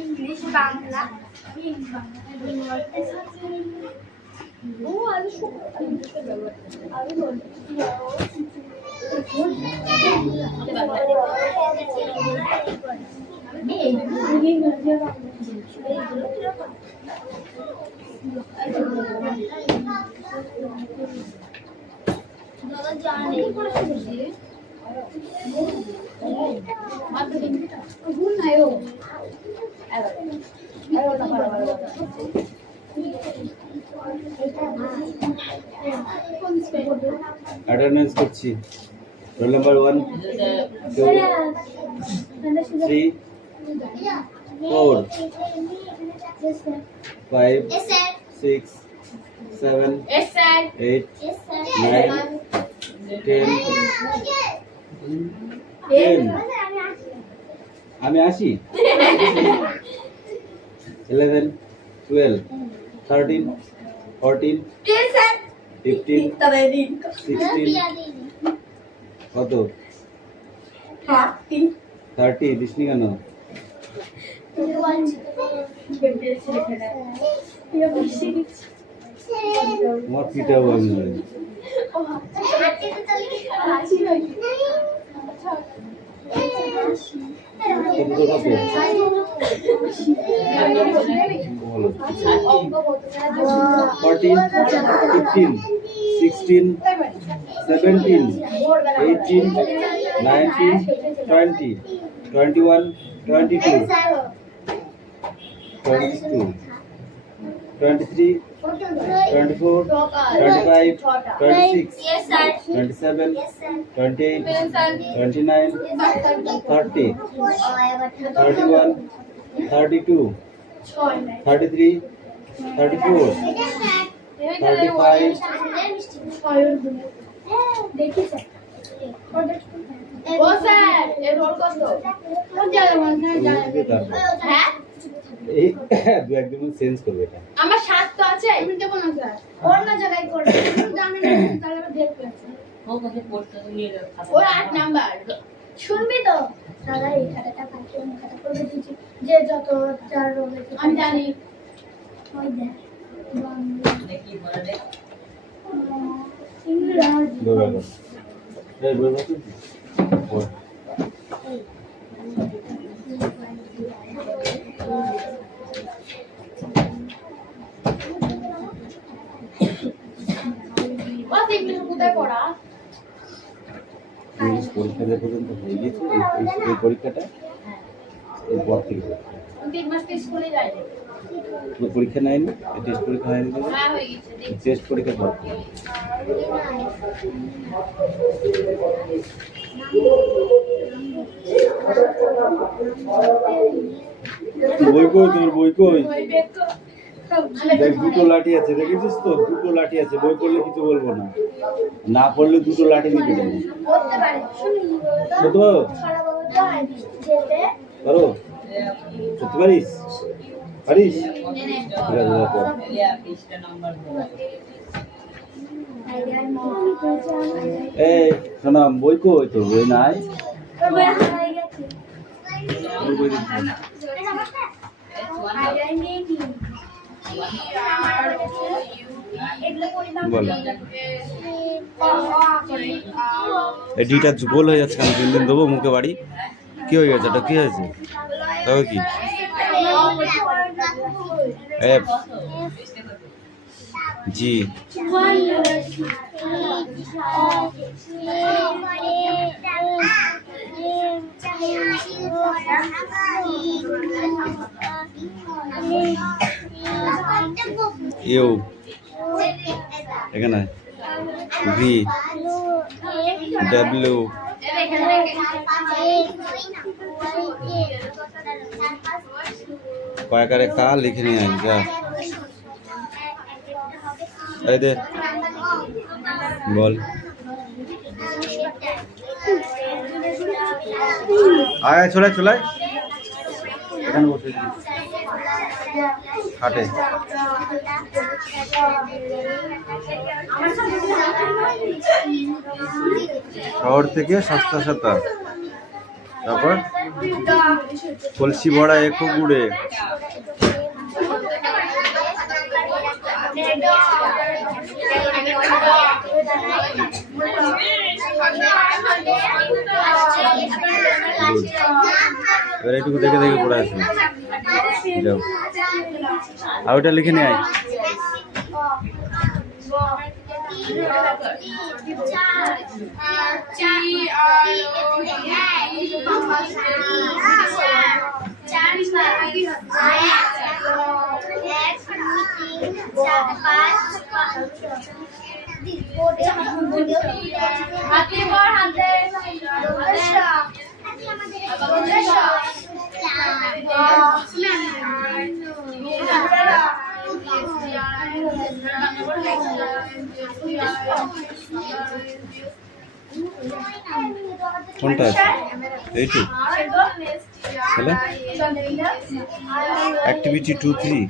English Bangla ও আজ attendance করছি roll number 1 2 3 4 5 6 7 8 9 10 আমি আসি 11 12 13 14 15 16 কত 30 দিসনি কেন তোমার পিটাও আমি নয় কত 14 15 16 17 18 19 20 21 22 22 23 24 25 26 27 28 29 30 31 32 33 34 35 ও স্যার এর রোল কত কোন জায়গা হ্যাঁ এই দু একদম চেঞ্জ করবে এটা আমার 7 তো আছে আমি দেব না স্যার অন্য জায়গায় করব জানি না তাহলে আমি দেখব ও কত পড়তে নিয়ে ও 8 নাম্বার শুনবি তো দাদা এই খাতাটা পাঠিয়ে আমি খাতা করে দিয়েছি যে যত চার রোল আমি জানি ওই দেখ দেখি বলে দেখ ইংরেজি বলো এই বলো পরীক্ষা পর্যন্ত হয়ে গেছে এই পরীক্ষাটা এরপর থেকে পরীক্ষা নেয়নি টেস্ট পরীক্ষা হয়নি টেস্ট পরীক্ষা পর বই কই তোর বই কই দেখ দুটো লাঠি আছে দেখেছিস তো দুটো লাঠি আছে বই পড়লে কিছু বলবো না না পড়লে দুটো লাঠি নিতে দেবো পারো করতে পারিস পারিস এই শোনা বই কই তোর বই নাই এডিটা গোল হয়ে যাচ্ছে আমি 3 দিন দেবো মুখে বাড়ি কি হয়ে গেছে এটা কি হয়েছে তবে কি এফ জি ইউ এখানে ভি ডব্লিউ কয়েকারে কা লিখে নিয়ে আয় যা এই দে বল আয় চলে চলে এখানে বসে হাটে। শহর থেকে সস্তা সস্তা। তারপর কলসি ভরা একো গুড়ে। এবার একটু দেখে দেখে পড়ে আসবে। যাও আর ওটা লিখে নিয়ে আয়। কোনটা আছে? এইটু তাহলে অ্যাক্টিভিটি 2-3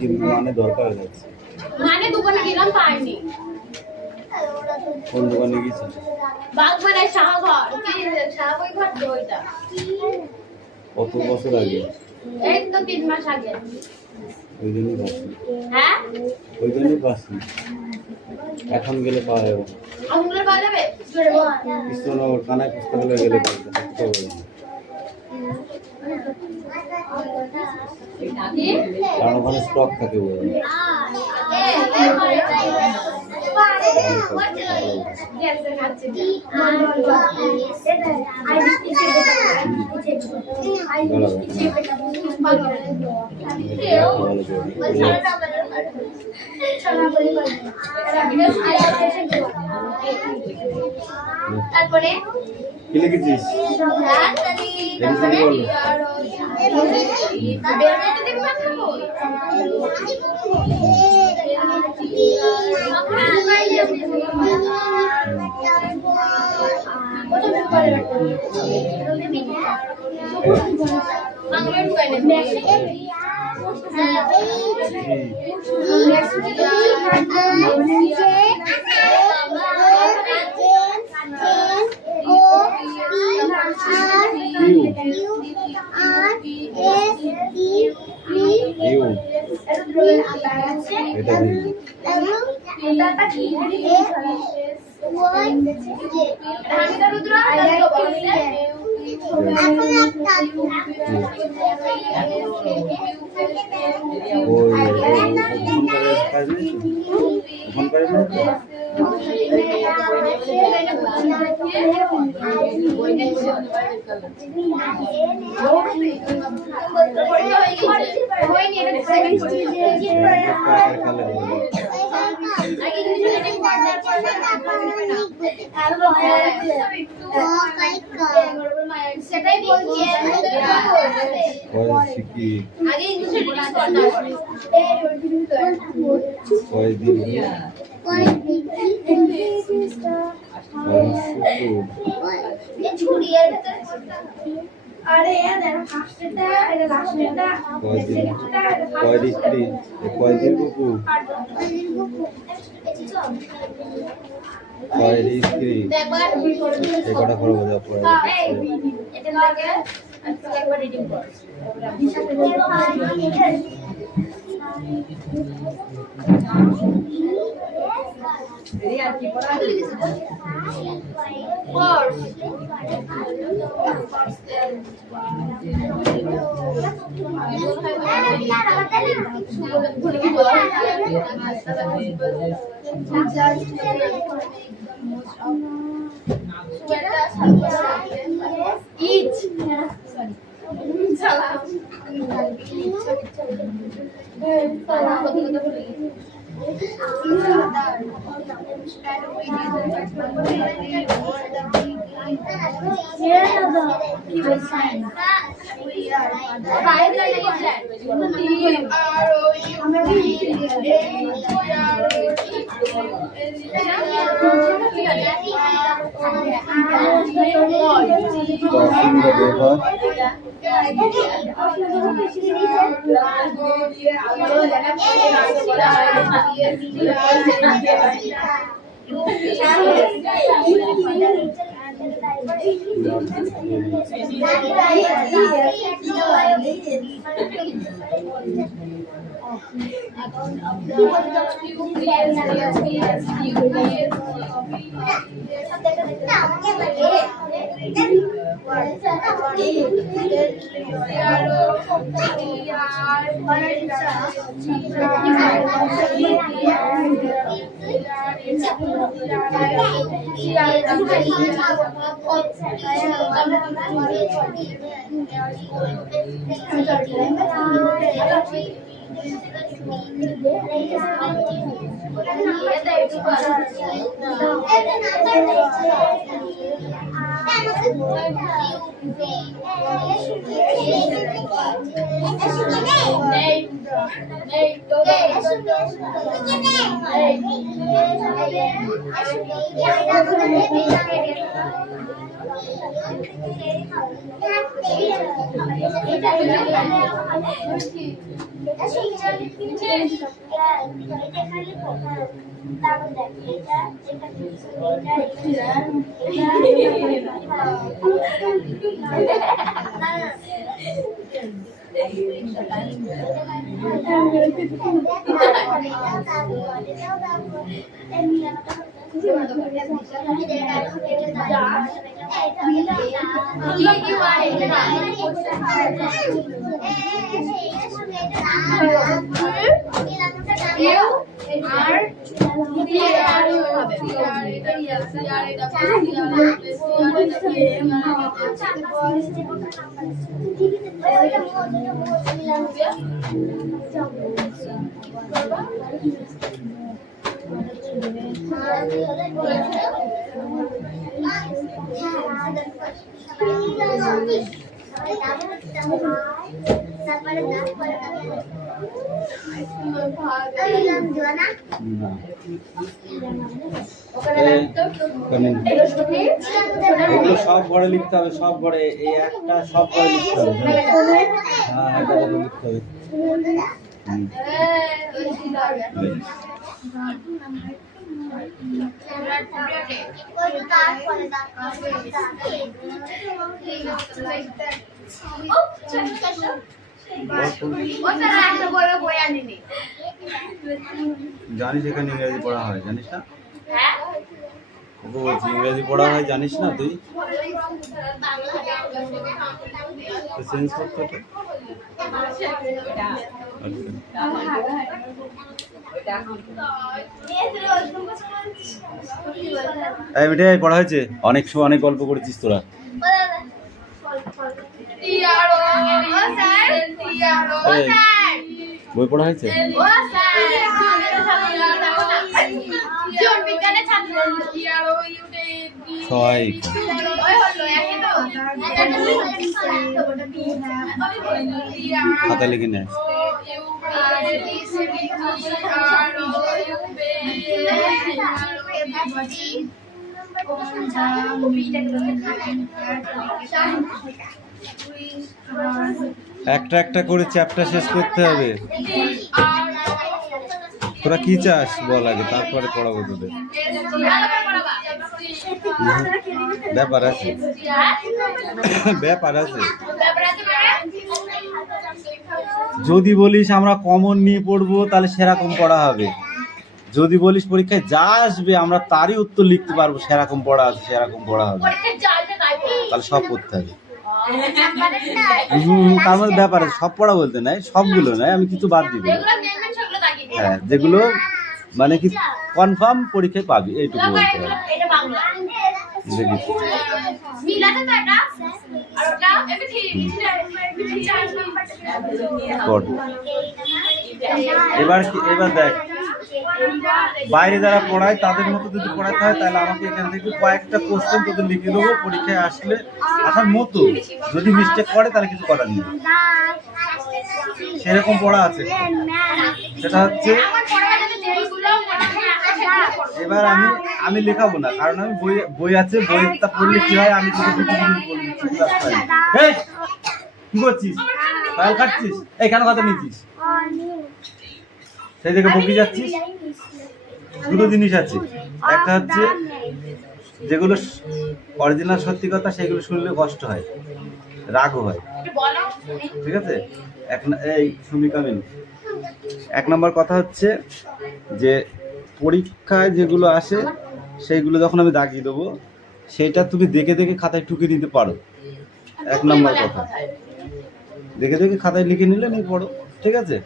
কিন্তু মানে দরকার আছে। মানে দোকানে গেলাম পাইনি। কোন দোকানে গেছি? বাগমানে শাহঘর, কি শাহবই ঘর তো ওইটা। কত বছর আগে? এই তো 3 মাস আগে। ওই জন্যই পাচ্ছি। হ্যাঁ? ওই জন্যই পাচ্ছি। এখন গেলে পাওয়া যাবে। আঙুলের পাওয়া যাবে? জোরে বল। পিস্তল আর কানায় পিস্তল গেলে পাওয়া যাবে। কারণ ওখানে স্টক থাকে বলে। তারপরে কি লিখেছিস? সেটাই বলছি আগে ইংলিশে আরে এটা ফার্স্টটা এটা লাস্টটা কয়দিন কুকু কয়দিন স্ত্রী একটা করবো যা পড়া এটা লাগে একবার রিডিং কর আর কি পড়া সব ঘরে লিখতে হবে, সব ঘরে এই একটা সব ঘরে লিখতে হবে। হ্যাঁ এটা লিখতে হবে। জানিস এখানে ইংরেজি পড়া হয়, জানিস না? বলছি ইংরেজি পড়া হয় জানিস না তুই? চেঞ্জ করতে হবে। মিঠাই পড়া হয়েছে? অনেক সময় অনেক গল্প করেছিস তোরা। বই পড়া হয়েছে? ছয় খাতা লিখে নেয়। একটা একটা করে চ্যাপ্টার শেষ করতে হবে। তোরা কি চাস বল আগে, তারপরে পড়াবো তোদের। ব্যাপার আছে, ব্যাপার আছে। যদি বলিস আমরা কমন নিয়ে পড়বো তাহলে সেরকম পড়া হবে। যদি বলিস পরীক্ষায় যা আসবে আমরা তারই উত্তর লিখতে পারবো, সেরকম পড়া আছে, সেরকম পড়া হবে, তাহলে সব পড়তে হবে। তার মধ্যে ব্যাপার আছে, সব পড়া বলতে নাই, সবগুলো নয়, আমি কিছু বাদ দিব। হ্যাঁ যেগুলো মানে কি কনফার্ম পরীক্ষায় পাবি এইটুকু বলতে হবে। এবার দেখ বাইরে যারা পড়ায় তাদের মতো যদি পড়াতে হয় তাহলে আমাকে এখান থেকে কয়েকটা কোশ্চেন তোদের লিখে দেবো, পরীক্ষায় আসলে আসার মতো। যদি মিস্টেক করে তাহলে কিছু করার নেই, সেরকম পড়া আছে। সেটা হচ্ছে এবার আমি লেখাবো না, কারণ আমি বই আছে, বইটা পড়লে কি হয় আমি তোকে দুটো জিনিস বলবি। কি করছিস? ফাইল কাটছিস? এই কেন কথা নিচ্ছিস? সেই থেকে বকি যাচ্ছিস। দুটো জিনিস আছে, একটা হচ্ছে যেগুলো অরিজিনাল সত্যি কথা সেগুলো শুনলে কষ্ট হয়, রাগও হয়, ঠিক আছে? এই সুমিকা মিনু, 1 নম্বর কথা হচ্ছে যে পরীক্ষায় যেগুলো আসে সেইগুলো যখন আমি দাগিয়ে দেবো সেটা তুমি দেখে দেখে খাতায় টুকে নিতে পারো। 1 নম্বর কথা, দেখে দেখে খাতায় লিখে নিলে নিয়ে পড়ো, ঠিক আছে?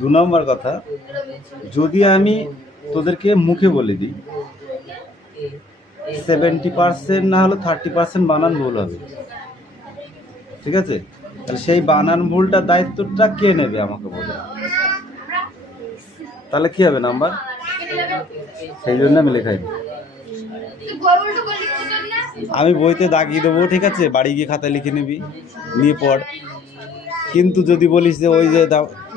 2 নম্বর কথা, যদি আমি তোদেরকে মুখে বলে দিই 70% না হলে 30% বানান ভুল হবে, ঠিক আছে? তাহলে সেই বানান ভুলটার দায়িত্বটা কে নেবে আমাকে বলে, তাহলে কি হবে নাম্বার? সেই জন্য আমি লেখাই দিই। আমি বইতে দাগিয়ে দেবো, ঠিক আছে? বাড়ি গিয়ে খাতায় লিখে নিবি, নিয়ে পড়। কিন্তু যদি বলিস যে ওই যে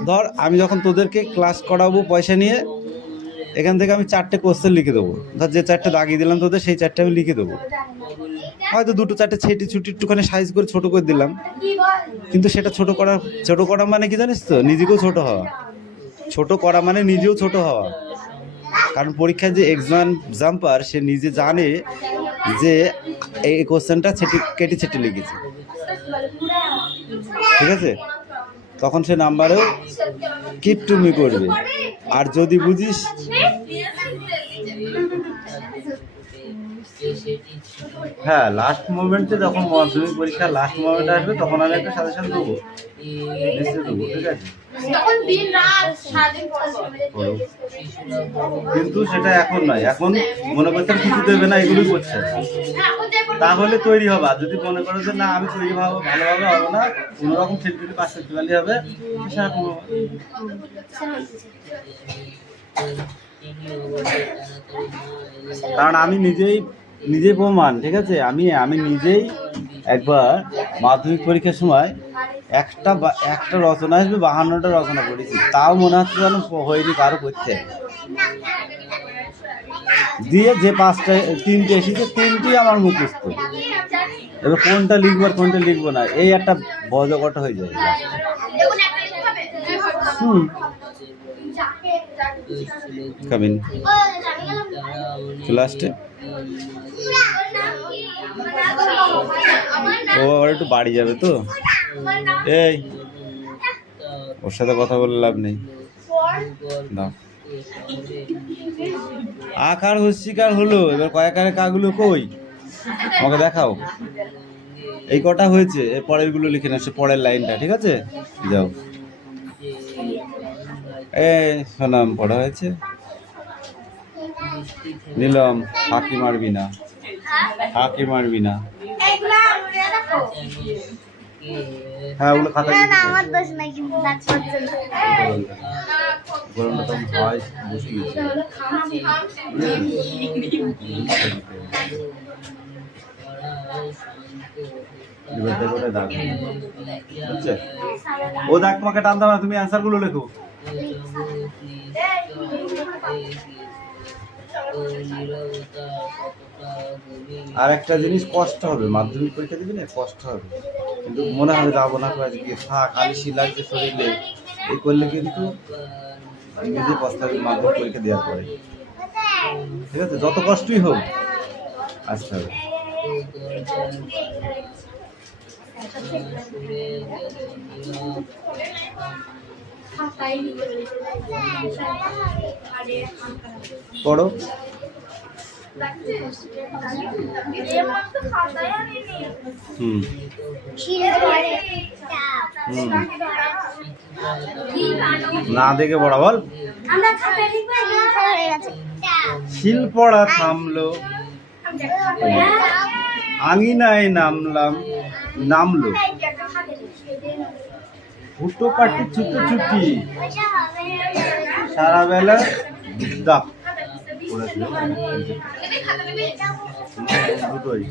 ধর আমি যখন তোদেরকে ক্লাস করাবো পয়সা নিয়ে, এখান থেকে আমি 4টে কোশ্চেন লিখে দেবো, ধর যে 4টে দাগিয়ে দিলাম তোদের সেই 4টে আমি লিখে দেবো, হয়তো 2-4টে ছেটি ছুটি একটুখানি সাইজ করে ছোট করে দিলাম। কিন্তু সেটা ছোট করা মানে কি জানিস তো? নিজেকেও ছোট হওয়া। ছোট করা মানে নিজেও ছোট হওয়া, কারণ পরীক্ষায় যে এক্সাম জাম্পার সে নিজে জানে যে এই কোশ্চেনটা কেটে ছেটে লিখেছে, ঠিক আছে? তখন সে নাম্বারেও কিপটুমি করবে। আর যদি বুঝিস হ্যাঁ লাস্ট মোমেন্টে, যখন মাধ্যমিক পরীক্ষা লাস্ট মোমেন্টে আসবে তখন আমি একটা সাজেশন দেবো, নিশ্চয়ই দেবো, ঠিক আছে? কিন্তু সেটা এখন নয়, এখন মনে করছেন কিছু দেবে না, এগুলোই করছে, তাহলে তৈরি হবে। আর যদি মনে করো যে না আমি তৈরি হবো, ভালোভাবে হবো না, কোনোরকম ছেলে পাশ করতে পারলে হবে, সেরকম হবে। কারণ আমি নিজেই প্রমাণ, ঠিক আছে? আমি নিজেই একবার মাধ্যমিক পরীক্ষার সময় একটা রচনা আসবে 52টা রচনা পড়েছি, তাও মনে হচ্ছে যেন হয়নি কারো করতে দিয়ে। যে 3টে এসেছে 3টি আমার মুখস্থ, এবার কোনটা লিখবো আর কোনটা লিখবো না এই একটা বজগটা হয়ে যায়। কামিন চলে আসছে, ও আবার একটু বাড়ি যাবে তো, এই ওর সাথে কথা বলে লাভ নেই। আকার হস্যিকার হলো, এবার কয়েকারে কাগুলো কই আমাকে দেখাও। এই কটা হয়েছে, এর পরের গুলো লিখে না, সে পরের লাইনটা, ঠিক আছে? যাও, শোনাম পড়া হয়েছে। নিলাম, হাঁকি মারবি না, হাঁকি মারবি না। হ্যাঁ ওগুলো খাতা আমার দোষ নাই, কিন্তু গরমটা তখন হয় বসে গেছে। ও দাগ তোমাকে টানতে হবে না, তুমি অ্যান্সার গুলো লেখো। আর একটা জিনিস, কষ্ট হবে, মাধ্যমিক পরীক্ষা দিবি না, কষ্ট হবে, কিন্তু মনে হবে যাবো না, আজকে থাক, আলিশি লাগছে শরীরে, এই করলে কিন্তু নিজে পস্তাবে মাধ্যমিক পরীক্ষা দেওয়ার পরে, ঠিক আছে? যত কষ্টই হোক আসতে হবে। পড়ো। না দেখে পড়া বল। শিল পড়া থামলো, আঙিনায় নামলো, হুটো পাটি ছুটোছুটি, সারা বেলা দাও দুটোই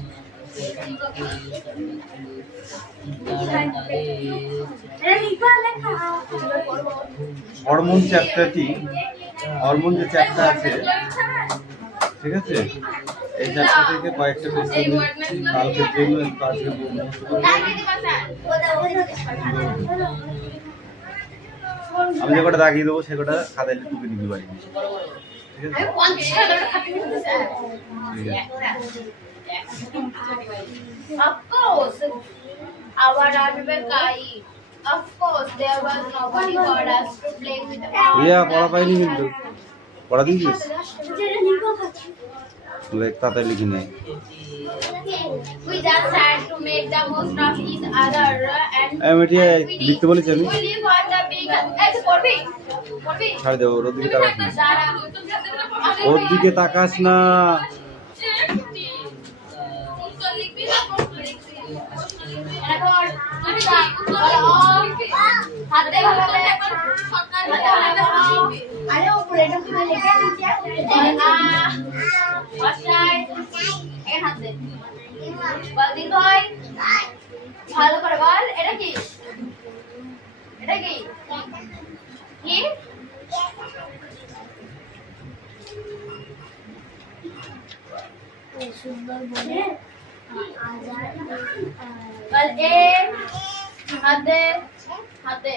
হরমোন চ্যাপ্টারটি হরমোন যে চ্যাপ্টার আছে ঠিক আছে এই চ্যাপ্টার থেকে কয়েকটা কোশ্চেন কালকের জন্য কালকে আমি যে কটা দাগিয়ে দেবো সে কটা খাতায় টুকে নিবি বাড়ি ঠিক আছে Of course, our Kai. Of course, there was nobody for us to play with the ইয়া পড়া পাইনি কিন্তু পড়া দিয়েছিস তাতে লিখি নেই We just had to make the most of each other and লিখতে বলেছি আমি we live on the big. পড়বি ছাড় দেবো ওর দিকে তাকাস না ওর দিকে তাকাস না ভালো করে বল এটা কি এটা কি কি সুন্দর বলে বল এ হাতে হাতে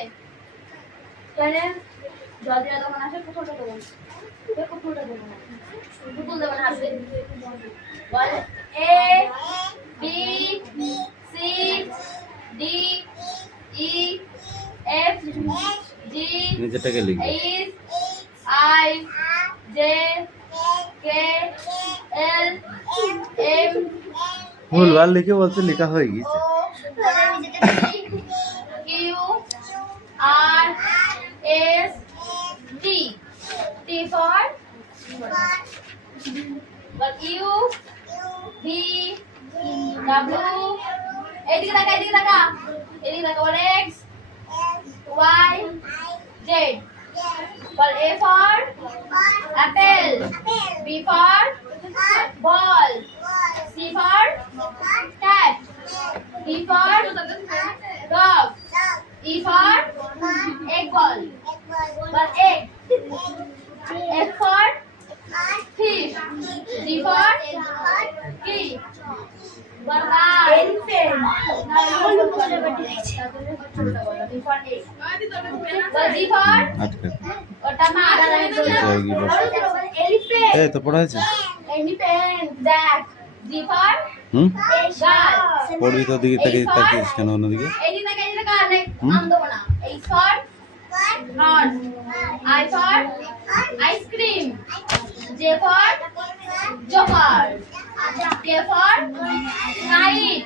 তাহলে জল দিয়ে তখন আসে কুকুরটা দেবো কুকুরটা দেবো কুকুর দেবো না হাতে বল A B C D E F G নিচেটাকে লিখি H I J K L M ভুলভাল লিখে বলছে লেখা হয়ে গেছে Q R S T T for U V W এদিকে তাকা এদিকে তাকা এদিকে তাকা বল এক্স ওয়াই জেড বল A for apple B for ball, C for cat, D for dog, E for egg ball, but egg, F for fish, G for key, but elephant, D for egg, but G for এই তো পড়া হয়েছে that G for girl পড়বি তো দিকে তাকিয়ে কেন অন্যদিকে এদিকে তাকা এদিকে তাকা অনেক আন্দো না H for horse I for ice cream J for joker K for kite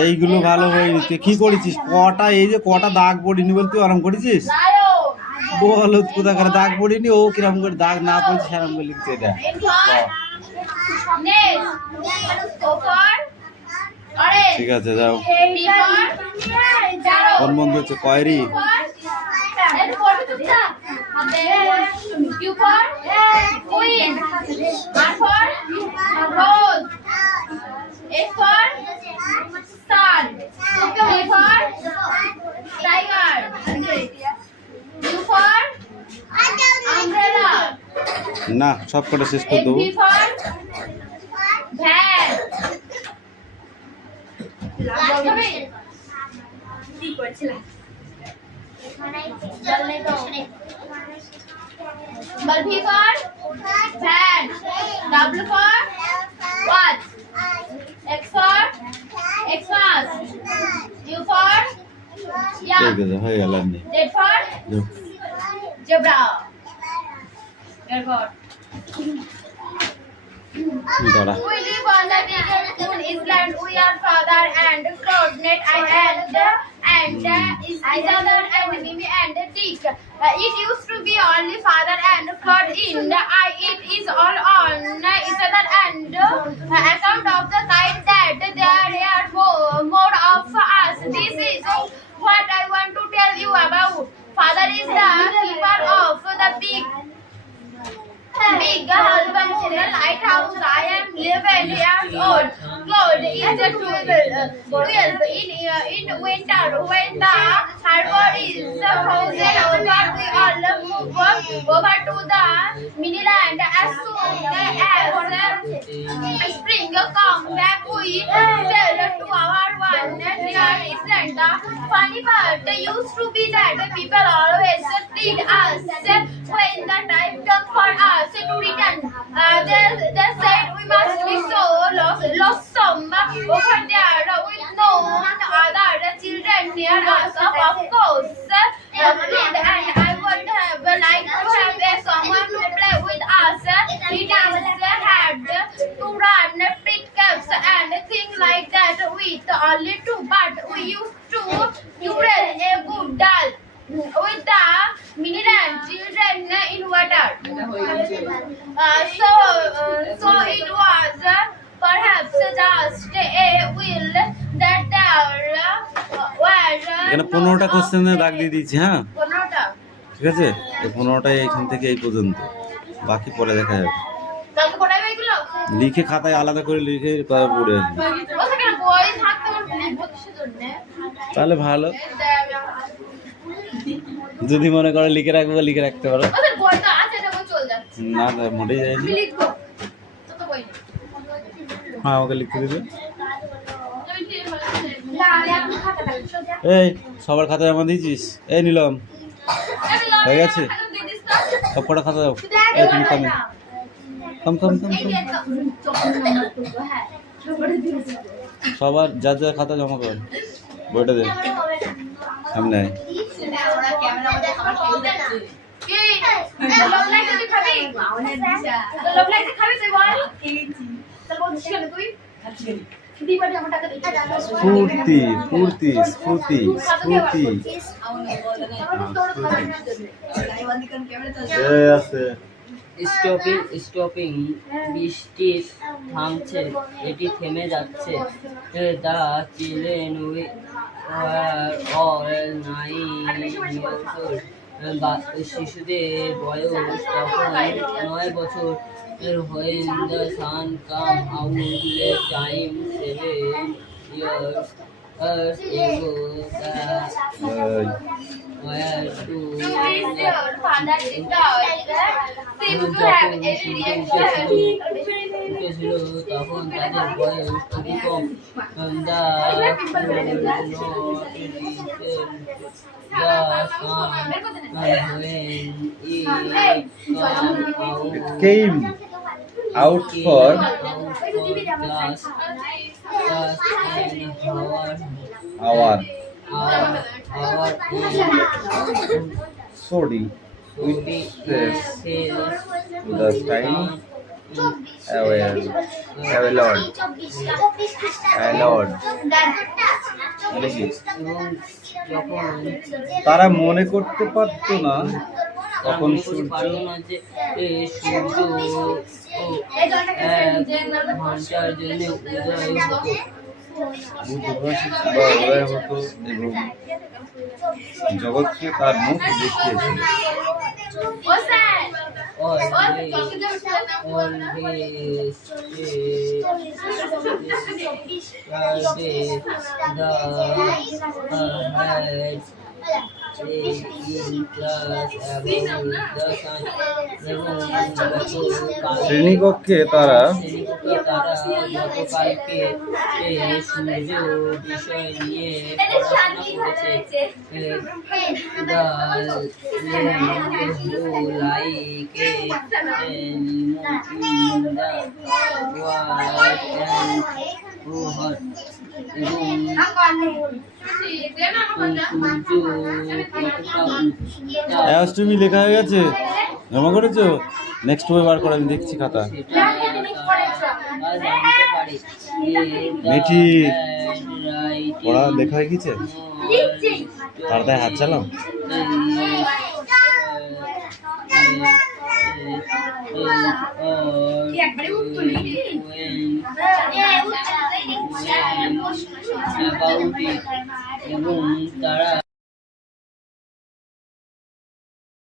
এইগুলো ভালো হয়নি তুই কি করেছিস কটা এই যে কটা দাগ পড়িনি বল তুই আরাম করেছিস বল কোথা করে দাগ পড়িনি ও কিরকম করে দাগ না পড়ছে সেরকম করে লিখতে দেয় ঠিক আছে যাও কোন বন্ধু হচ্ছে কয়রি না সব কটা শেষ করে দেবো But V for van, W for watch, X for Xmas, U for yak, হয়ে গেল Z for zebra. দাঁড়া We live on the Moon Island. We are father and coordinate and is other and Mimi and Dick. It used to be only father and Claude in it is all on each other and account of the kind that there are more of us. This is what I want to tell you about. Father is the keeper of the pig. years old. Cold is a 12 in winter when the harbor is frozen over. We all move over to the mainland as soon as spring comes back. We sail to our one nearest land. The funny part used to be that people always treat us when the time comes for us to return. They said we must be so lonesome over there with no other children near us. Of course, and I would have liked to have someone to play with us. It is had to run, pick ups and things like that with only two, but we used to play a good doll with the mainland children in water. So it was perhaps just a will that there এখানে were 15টা কোশ্চেনে দাগ দিয়ে দিয়েছি। হ্যাঁ, 15টা। ঠিক আছে, এই 15টাই এখান থেকে এই পর্যন্ত, বাকি পরে দেখা যাবে। কালকে পড়াবে এগুলো? লিখে খাতায় আলাদা করে লিখে তারপর পড়ে আসবে, ওখানে বই থাকতে পারবে লিখবো কিসের জন্য? তাহলে ভালো। যদি মনে করে লিখে রাখবো লিখে রাখতে পারো। ওদের বই তো আছে, এটা বই চলে যাচ্ছে। না না, মোটেই যায়নি। আমি লিখবো তো বই নেই। হ্যাঁ, আমাকে লিখতে দিবে। না আমি এখন খাতাটা সোজা এই সবার খাতা জমা দিয়েছিস? এই নিলাম, হয়ে গেছে? সব কটা খাতা দাও। এই তুমি কম কম কম কম কম। সবার যার যার খাতা জমা কর, বইটা দে সামনে আয়। স্ফূর্তি স্ফূর্তি স্ফূর্তি স্ফূর্তি আছে। স্টপিং বৃষ্টি থামছে, এটি থেমে যাচ্ছে। দা চিলেন অল 9 years old। শিশুদের বয়স তখন 9 বছর। When the sun come out, the time 7 years ago, where to ছিল তখন তাদের বয়স খুবই কম। Came out for hour sorry witness the time Lord মানে কি? তারা মনে করতে পারতো না তখন সূর্য যে সূর্য ঘন্টার জন্য উদয় হতো উদয় হতো এবং জগৎকে তার মুখ দেখিয়েছিল। শ্রেণীকক্ষে তারা গতকালকে সূর্য বিষয় নিয়ে পড়াশোনা করেছে। তুমি লেখা হয়ে গেছে, জমা করেছো? নেক্সট বই বার করে আমি দেখছি খাতা। মিঠি পড়া লেখা হয়ে গেছে, তাড়াতাড়ি হাত চালাও। এবং তারা